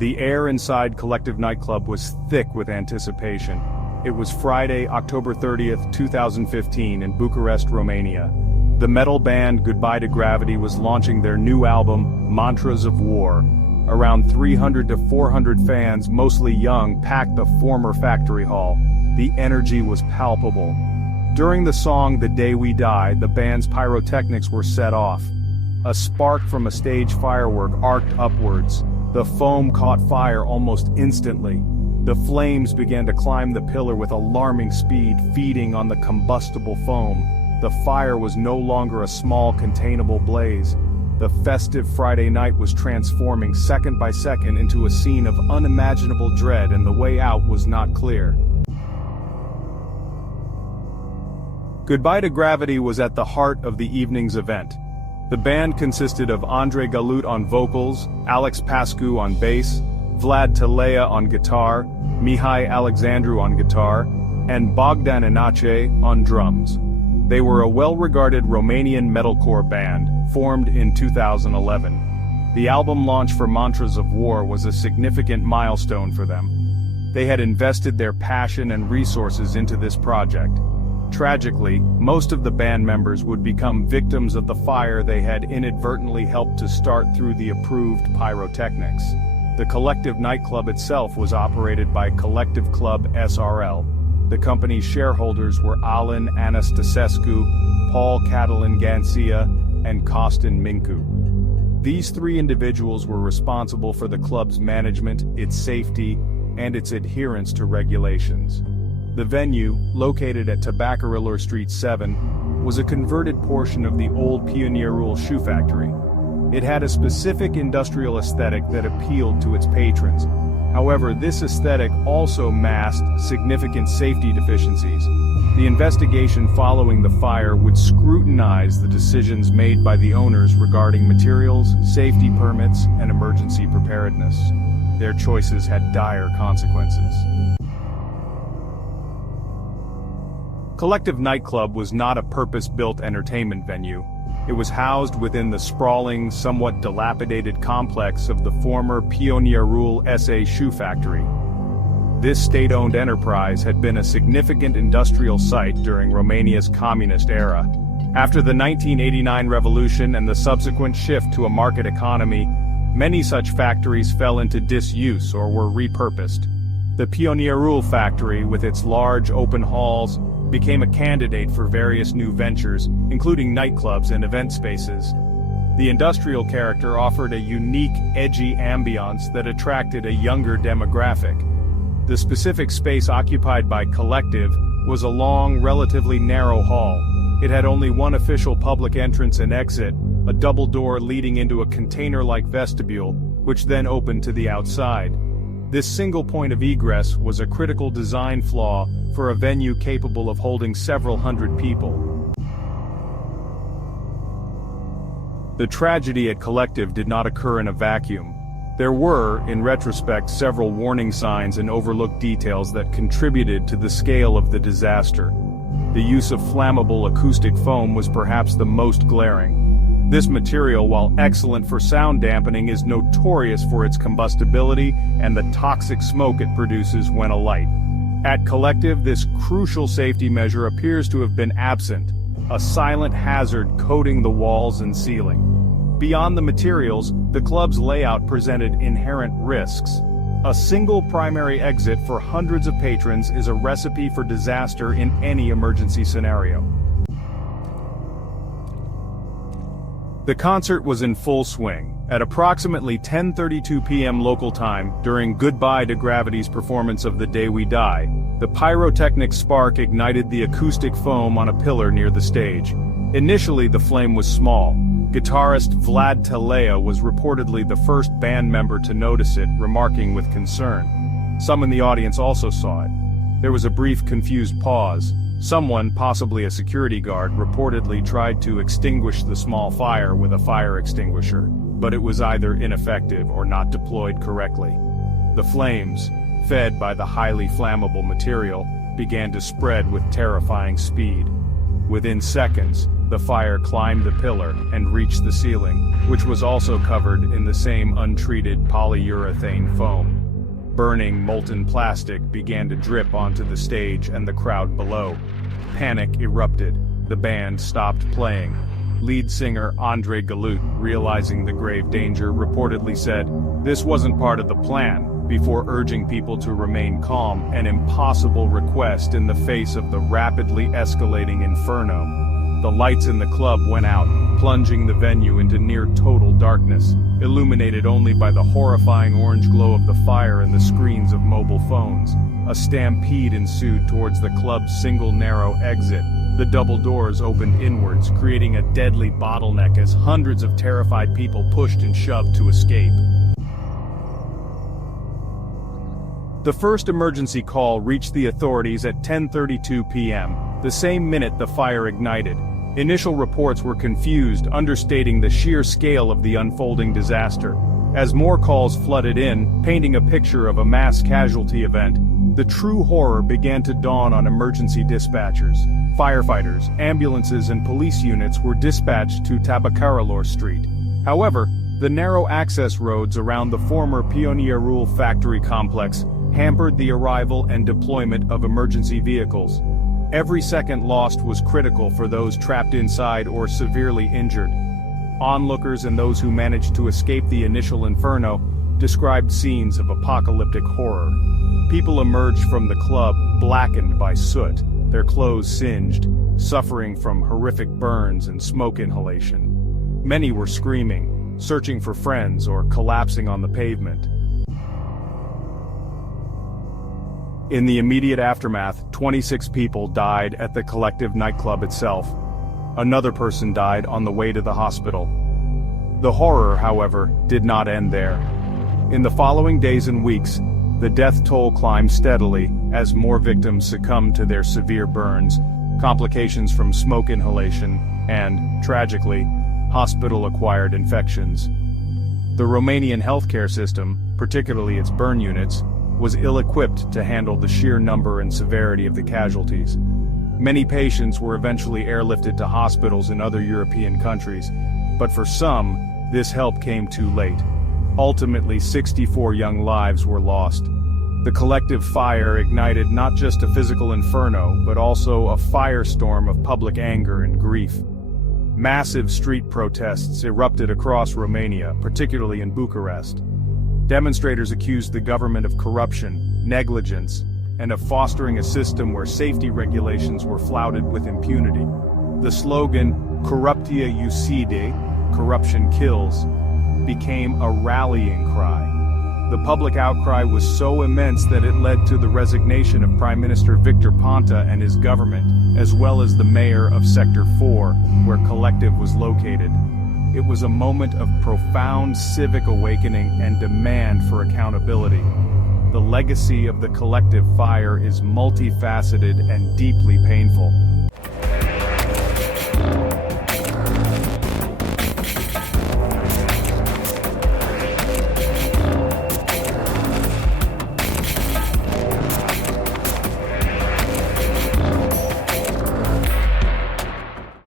The air inside Colectiv Nightclub was thick with anticipation. It was Friday, October 30th, 2015 in Bucharest, Romania. The metal band Goodbye to Gravity was launching their new album, Mantras of War. Around 300 to 400 fans, mostly young, packed the former factory hall. The energy was palpable. During the song The Day We Die, the band's pyrotechnics were set off. A spark from a stage firework arced upwards. The foam caught fire almost instantly. The flames began to climb the pillar with alarming speed, feeding on the combustible foam. The fire was no longer a small, containable blaze. The festive Friday night was transforming second by second into a scene of unimaginable dread, and the way out was not clear. Goodbye to Gravity was at the heart of the evening's event. The band consisted of Andrei Galut on vocals, Alex Pascu on bass, Vlad Talea on guitar, Mihai Alexandru on guitar, and Bogdan Inache on drums. They were a well-regarded Romanian metalcore band, formed in 2011. The album launch for Mantras of War was a significant milestone for them. They had invested their passion and resources into this project. Tragically, most of the band members would become victims of the fire they had inadvertently helped to start through the approved pyrotechnics. The Colectiv Nightclub itself was operated by Colectiv Club SRL. The company's shareholders were Alan Anastasescu, Paul Catalin Gancia, and Costin Minku. These three individuals were responsible for the club's management, its safety, and its adherence to regulations. The venue, located at Tabacarilor Street 7, was a converted portion of the old Pionierul shoe factory. It had a specific industrial aesthetic that appealed to its patrons. However, this aesthetic also masked significant safety deficiencies. The investigation following the fire would scrutinize the decisions made by the owners regarding materials, safety permits, and emergency preparedness. Their choices had dire consequences. Colectiv Nightclub was not a purpose-built entertainment venue. It was housed within the sprawling, somewhat dilapidated complex of the former Pionierul SA shoe factory. This state-owned enterprise had been a significant industrial site during Romania's communist era. After the 1989 revolution and the subsequent shift to a market economy, many such factories fell into disuse or were repurposed. The Pionierul factory, with its large open halls, became a candidate for various new ventures, including nightclubs and event spaces. The industrial character offered a unique, edgy ambiance that attracted a younger demographic. The specific space occupied by Colectiv was a long, relatively narrow hall. It had only one official public entrance and exit, a double door leading into a container-like vestibule, which then opened to the outside. This single point of egress was a critical design flaw for a venue capable of holding several hundred people. The tragedy at Colectiv did not occur in a vacuum. There were, in retrospect, several warning signs and overlooked details that contributed to the scale of the disaster. The use of flammable acoustic foam was perhaps the most glaring. This material, while excellent for sound dampening, is notorious for its combustibility and the toxic smoke it produces when alight. At Colectiv, this crucial safety measure appears to have been absent, a silent hazard coating the walls and ceiling. Beyond the materials, the club's layout presented inherent risks. A single primary exit for hundreds of patrons is a recipe for disaster in any emergency scenario. The concert was in full swing. At approximately 10:32 p.m. local time, during Goodbye to Gravity's performance of The Day We Die, the pyrotechnic spark ignited the acoustic foam on a pillar near the stage. Initially, the flame was small. Guitarist Vlad Talea was reportedly the first band member to notice it, remarking with concern. Some in the audience also saw it. There was a brief, confused pause. Someone, possibly a security guard, reportedly tried to extinguish the small fire with a fire extinguisher, but it was either ineffective or not deployed correctly. The flames, fed by the highly flammable material, began to spread with terrifying speed. Within seconds, the fire climbed the pillar and reached the ceiling, which was also covered in the same untreated polyurethane foam. Burning molten plastic began to drip onto the stage and the crowd below. Panic erupted. The band stopped playing. Lead singer Andrei Galut, realizing the grave danger, reportedly said, "This wasn't part of the plan," before urging people to remain calm, an impossible request in the face of the rapidly escalating inferno. The lights in the club went out, plunging the venue into near-total darkness, illuminated only by the horrifying orange glow of the fire and the screens of mobile phones. A stampede ensued towards the club's single narrow exit. The double doors opened inwards, creating a deadly bottleneck as hundreds of terrified people pushed and shoved to escape. The first emergency call reached the authorities at 10:32 p.m., the same minute the fire ignited. Initial reports were confused, understating the sheer scale of the unfolding disaster. As more calls flooded in, painting a picture of a mass casualty event, the true horror began to dawn on emergency dispatchers. Firefighters, ambulances and police units were dispatched to Tabakaralor Street. However, the narrow access roads around the former Pionierul factory complex hampered the arrival and deployment of emergency vehicles. Every second lost was critical for those trapped inside or severely injured. Onlookers and those who managed to escape the initial inferno described scenes of apocalyptic horror. People emerged from the club blackened by soot, their clothes singed, suffering from horrific burns and smoke inhalation. Many were screaming, searching for friends or collapsing on the pavement. In the immediate aftermath, 26 people died at the Colectiv Nightclub itself. Another person died on the way to the hospital. The horror, however, did not end there. In the following days and weeks, the death toll climbed steadily as more victims succumbed to their severe burns, complications from smoke inhalation, and, tragically, hospital-acquired infections. The Romanian healthcare system, particularly its burn units, was ill-equipped to handle the sheer number and severity of the casualties. Many patients were eventually airlifted to hospitals in other European countries, but for some, this help came too late. Ultimately, 64 young lives were lost. The collective fire ignited not just a physical inferno, but also a firestorm of public anger and grief. Massive street protests erupted across Romania, particularly in Bucharest. Demonstrators accused the government of corruption, negligence, and of fostering a system where safety regulations were flouted with impunity. The slogan, "Coruptia ucide," corruption kills, became a rallying cry. The public outcry was so immense that it led to the resignation of Prime Minister Victor Ponta and his government, as well as the mayor of Sector 4, where Colectiv was located. It was a moment of profound civic awakening and demand for accountability. The legacy of the collective fire is multifaceted and deeply painful.